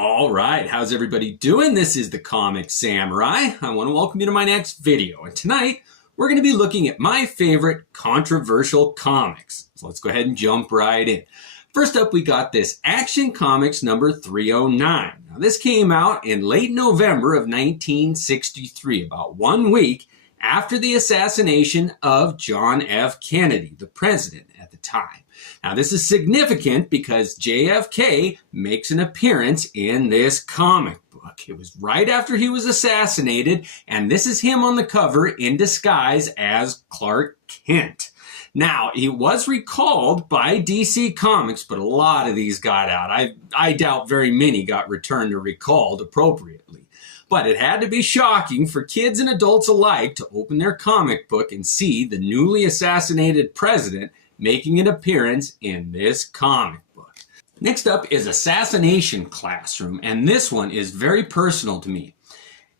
All right, how's everybody doing? This is the Comic Samurai. I want to welcome you to my next video. And tonight, we're going to be looking at my favorite controversial comics. So let's go ahead and jump right in. First up, we got this Action Comics number 309. Now, this came out in late November of 1963, about 1 week after the assassination of John F. Kennedy, the president at the time. Now, this is significant because JFK makes an appearance in this comic book. It was right after he was assassinated, and this is him on the cover in disguise as Clark Kent. Now, he was recalled by DC Comics, but a lot of these got out. I doubt very many got returned or recalled appropriately. But it had to be shocking for kids and adults alike to open their comic book and see the newly assassinated president making an appearance in this comic book. Next up is Assassination Classroom, and this one is very personal to me.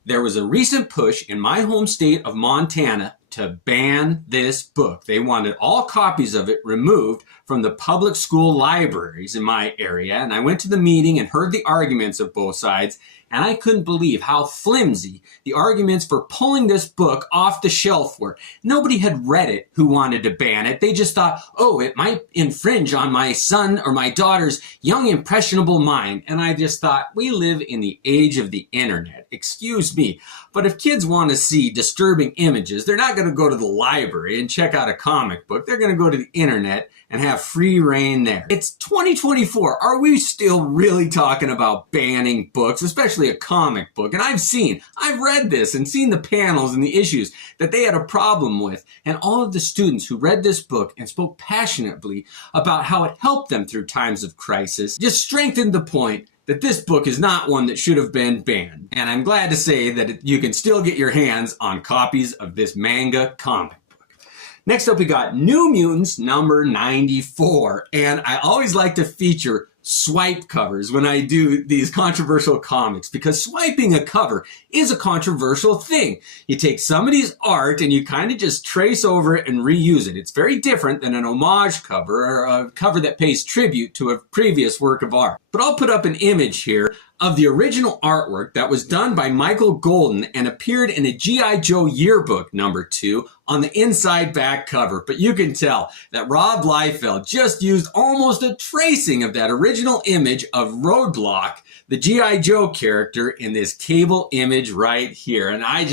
There was a recent push in my home state of Montana to ban this book. They wanted all copies of it removed from the public school libraries in my area, and I went to the meeting and heard the arguments of both sides, and I couldn't believe how flimsy the arguments for pulling this book off the shelf were. Nobody had read it who wanted to ban it. They just thought, oh, it might infringe on my son or my daughter's young, impressionable mind. And I just thought, we live in the age of the internet. Excuse me. But if kids want to see disturbing images, they're not going to go to the library and check out a comic book. They're going to go to the internet and have free reign there. It's 2024. Are we still really talking about banning books, especially a comic book? And I've read this and seen the panels and the issues that they had a problem with. And all of the students who read this book and spoke passionately about how it helped them through times of crisis just strengthened the point that this book is not one that should have been banned. And I'm glad to say that you can still get your hands on copies of this manga comic. Next up, we got New Mutants number 94. And I always like to feature swipe covers when I do these controversial comics, because swiping a cover is a controversial thing. You take somebody's art and you kind of just trace over it and reuse it. It's very different than an homage cover or a cover that pays tribute to a previous work of art. But I'll put up an image here of the original artwork that was done by Michael Golden and appeared in a G.I. Joe yearbook number 2 on the inside back cover. But you can tell that Rob Liefeld just used almost a tracing of that original image of Roadblock, the G.I. Joe character, in this cable image right here. And I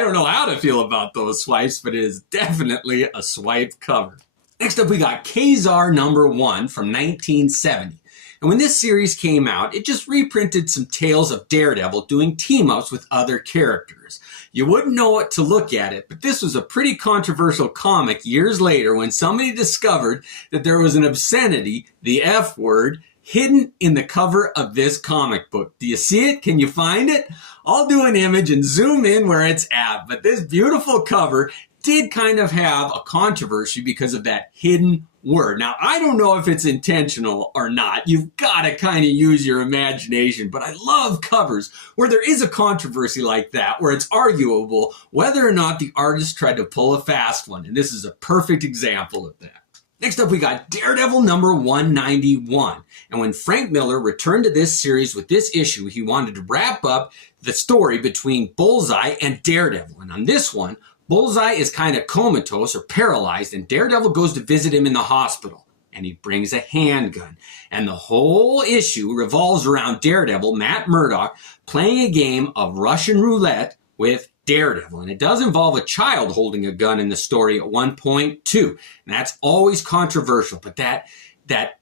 don't know how to feel about those swipes, but it is definitely a swipe cover. Next up, we got Kazar number 1 from 1970. And when this series came out, it just reprinted some tales of Daredevil doing team-ups with other characters. You wouldn't know it to look at it, but this was a pretty controversial comic years later when somebody discovered that there was an obscenity, the F word, hidden in the cover of this comic book. Do you see it? Can you find it? I'll do an image and zoom in where it's at, but this beautiful cover did kind of have a controversy because of that hidden word. Now, I don't know if it's intentional or not. You've got to kind of use your imagination, but I love covers where there is a controversy like that, where it's arguable whether or not the artist tried to pull a fast one, and this is a perfect example of that. Next up, we got Daredevil number 191. And when Frank Miller returned to this series with this issue, he wanted to wrap up the story between Bullseye and Daredevil. And on this one, Bullseye is kind of comatose or paralyzed, and Daredevil goes to visit him in the hospital, and he brings a handgun. And the whole issue revolves around Daredevil, Matt Murdock, playing a game of Russian roulette with Daredevil. And it does involve a child holding a gun in the story at one point too. And that's always controversial, but that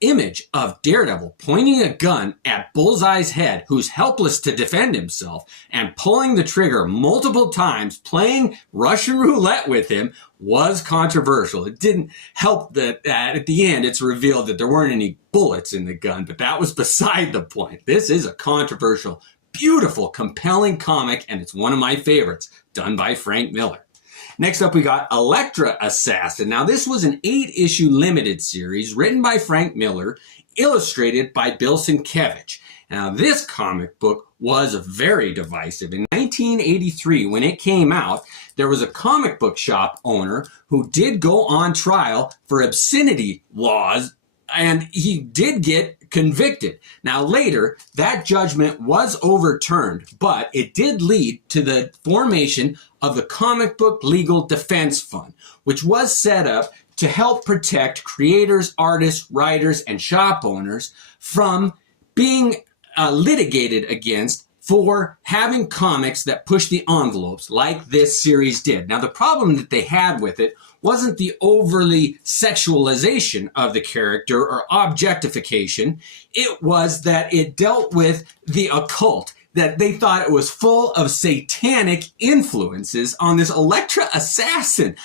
image of Daredevil pointing a gun at Bullseye's head, who's helpless to defend himself, and pulling the trigger multiple times, playing Russian roulette with him, was controversial. It didn't help that at the end it's revealed that there weren't any bullets in the gun, but that was beside the point. This is a controversial, beautiful, compelling comic, and it's one of my favorites, done by Frank Miller. Next up, we got Elektra Assassin. Now, this was an 8-issue limited series written by Frank Miller, illustrated by Bill Sienkiewicz. Now, this comic book was very divisive. In 1983, when it came out, there was a comic book shop owner who did go on trial for obscenity laws, and he did get convicted. Now later, that judgment was overturned, but it did lead to the formation of the Comic Book Legal Defense Fund, which was set up to help protect creators, artists, writers, and shop owners from being litigated against for having comics that push the envelopes like this series did. Now, the problem that they had with it wasn't the overly sexualization of the character or objectification. It was that it dealt with the occult, that they thought it was full of satanic influences on this Elektra assassin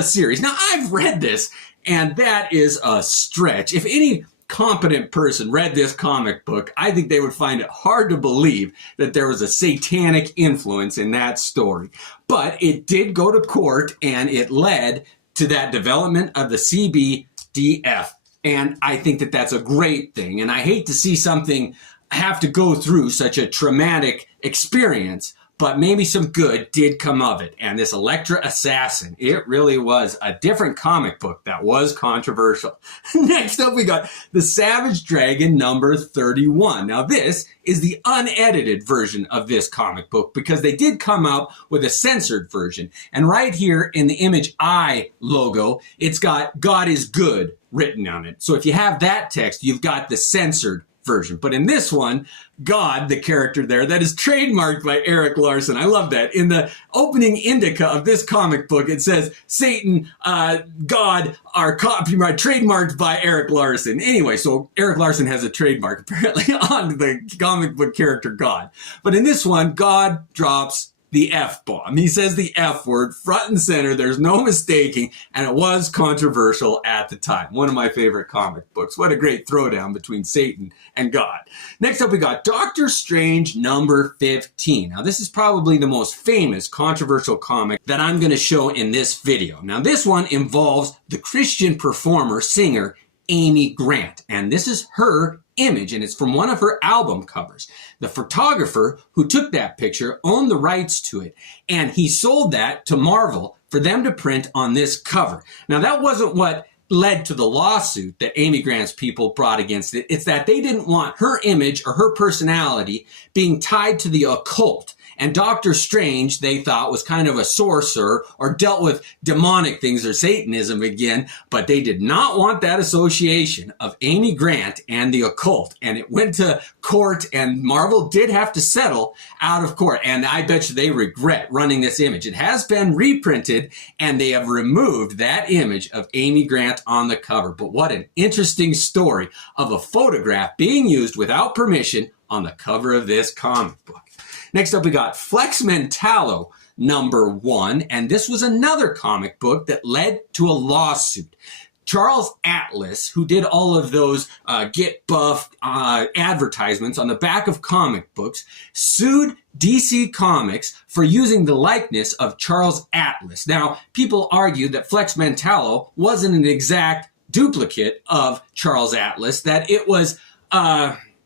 series. Now, I've read this, and that is a stretch. If any competent person read this comic book, I think they would find it hard to believe that there was a satanic influence in that story. But it did go to court, and it led to that development of the CBDF. And I think that that's a great thing. And I hate to see something have to go through such a traumatic experience, but maybe some good did come of it. And this Elektra Assassin, it really was a different comic book that was controversial. Next up, we got The Savage Dragon number 31. Now, this is the unedited version of this comic book because they did come out with a censored version. And right here in the Image I logo, it's got God is Good written on it. So if you have that text, you've got the censored version. But in this one, God, the character there, that is trademarked by Erik Larsen. I love that. In the opening indica of this comic book, it says Satan, God are copyright trademarked by Erik Larsen. Anyway, so Erik Larsen has a trademark apparently on the comic book character God. But in this one, God drops the F-bomb. He says the F word front and center. There's no mistaking, and it was controversial at the time. One of my favorite comic books. What a great throwdown between Satan and God. Next up, we got Doctor Strange number 15. Now, this is probably the most famous controversial comic that I'm going to show in this video. Now, this one involves the Christian performer, singer, Amy Grant, and this is her image, and it's from one of her album covers. The photographer who took that picture owned the rights to it, and he sold that to Marvel for them to print on this cover. Now, that wasn't what led to the lawsuit that Amy Grant's people brought against it. It's that they didn't want her image or her personality being tied to the occult. And Doctor Strange, they thought, was kind of a sorcerer or dealt with demonic things or Satanism again, but they did not want that association of Amy Grant and the occult. And it went to court, and Marvel did have to settle out of court. And I bet you they regret running this image. It has been reprinted, and they have removed that image of Amy Grant on the cover. But what an interesting story of a photograph being used without permission on the cover of this comic book. Next up, we got Flex Mentallo number 1, and this was another comic book that led to a lawsuit. Charles Atlas, who did all of those Get Buff advertisements on the back of comic books, sued DC Comics for using the likeness of Charles Atlas. Now, people argue that Flex Mentallo wasn't an exact duplicate of Charles Atlas, that it was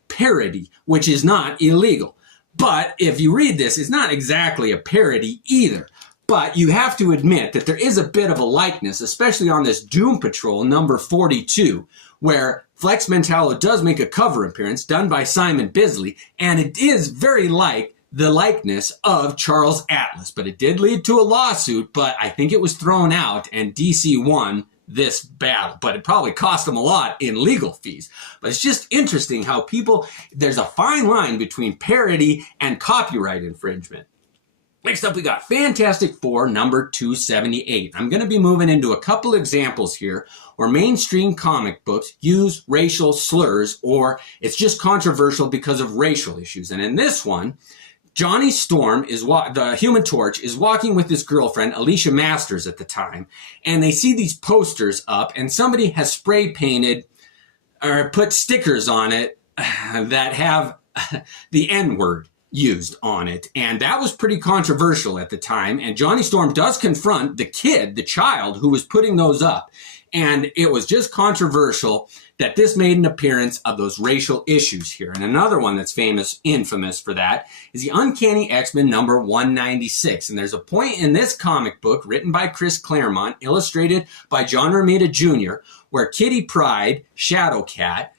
parody, which is not illegal. But if you read this, it's not exactly a parody either. But you have to admit that there is a bit of a likeness, especially on this Doom Patrol number 42, where Flex Mentallo does make a cover appearance done by Simon Bisley, and it is very like the likeness of Charles Atlas. But it did lead to a lawsuit, but I think it was thrown out, and DC won this battle, but it probably cost them a lot in legal fees. But it's just interesting how there's a fine line between parody and copyright infringement. Next up, we got Fantastic Four number 278. I'm going to be moving into a couple examples here where mainstream comic books use racial slurs, or it's just controversial because of racial issues. And in this one, Johnny Storm, the Human Torch, is walking with his girlfriend, Alicia Masters at the time, and they see these posters up, and somebody has spray painted or put stickers on it that have the N-word used on it. And that was pretty controversial at the time. And Johnny Storm does confront the child who was putting those up. And it was just controversial that this made an appearance of those racial issues here. And another one that's infamous for that, is the Uncanny X-Men number 196. And there's a point in this comic book written by Chris Claremont, illustrated by John Romita Jr., where Kitty Pryde, Shadowcat,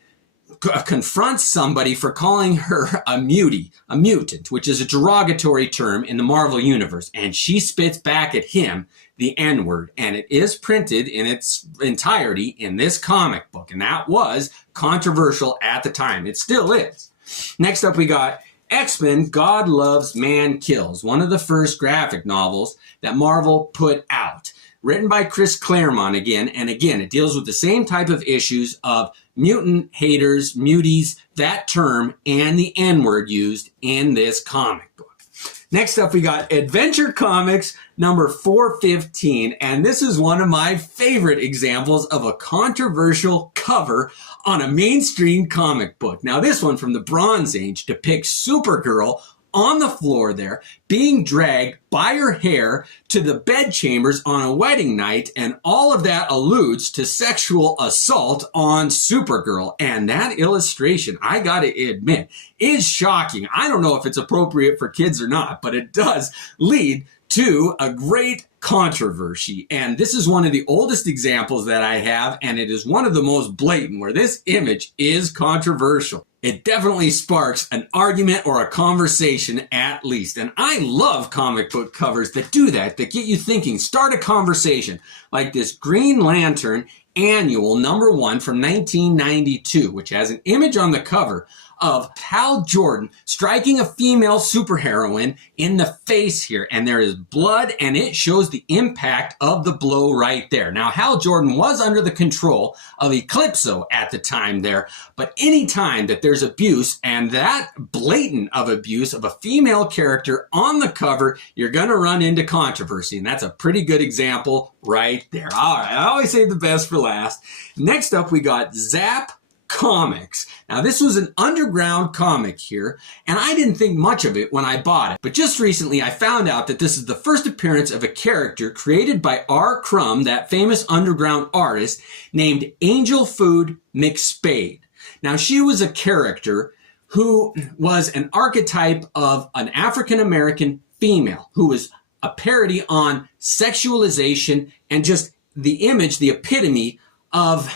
confronts somebody for calling her a mutant, which is a derogatory term in the Marvel Universe. And she spits back at him the N-word. And it is printed in its entirety in this comic book. And that was controversial at the time. It still is. Next up, we got X-Men God Loves, Man Kills, one of the first graphic novels that Marvel put out. Written by Chris Claremont again, and again, it deals with the same type of issues of mutant haters, muties, that term, and the N-word used in this comic book. Next up, we got Adventure Comics number 415, and this is one of my favorite examples of a controversial cover on a mainstream comic book. Now, this one from the Bronze Age depicts Supergirl on the floor there, being dragged by her hair to the bedchambers on a wedding night, and all of that alludes to sexual assault on Supergirl. And that illustration, I gotta admit, is shocking. I don't know if it's appropriate for kids or not, but it does lead to a great controversy. And this is one of the oldest examples that I have, and it is one of the most blatant where this image is controversial. It definitely sparks an argument or a conversation at least. And I love comic book covers that do that get you thinking, start a conversation, like this Green Lantern Annual #1 from 1992, which has an image on the cover of Hal Jordan striking a female superheroine in the face here. And there is blood, and it shows the impact of the blow right there. Now, Hal Jordan was under the control of Eclipso at the time there, but any time that there's abuse, and that blatant of abuse of a female character on the cover, you're going to run into controversy. And that's a pretty good example right there. All right, I always save the best for last. Next up, we got Zap Comics. Now, this was an underground comic here, and I didn't think much of it when I bought it. But just recently, I found out that this is the first appearance of a character created by R. Crumb, that famous underground artist, named Angel Food McSpade. Now, she was a character who was an archetype of an African-American female who was a parody on sexualization and just the image, the epitome of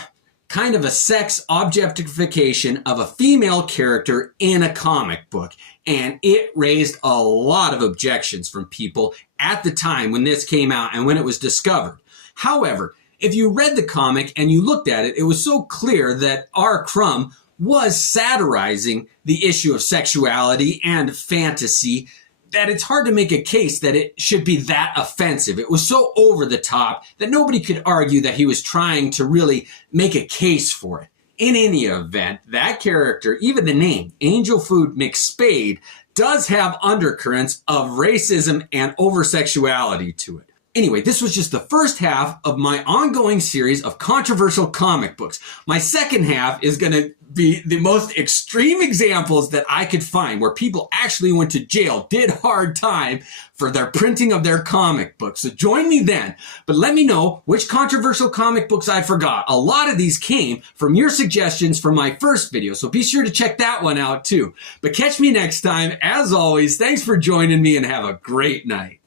kind of a sex objectification of a female character in a comic book. And it raised a lot of objections from people at the time when this came out and when it was discovered. However, if you read the comic and you looked at it, it was so clear that R. Crumb was satirizing the issue of sexuality and fantasy that it's hard to make a case that it should be that offensive. It was so over the top that nobody could argue that he was trying to really make a case for it. In any event, that character, even the name, Angel Food McSpade, does have undercurrents of racism and over-sexuality to it. Anyway, this was just the first half of my ongoing series of controversial comic books. My second half is going to be the most extreme examples that I could find where people actually went to jail, did hard time for their printing of their comic books. So join me then, but let me know which controversial comic books I forgot. A lot of these came from your suggestions from my first video, so be sure to check that one out too. But catch me next time. As always, thanks for joining me and have a great night.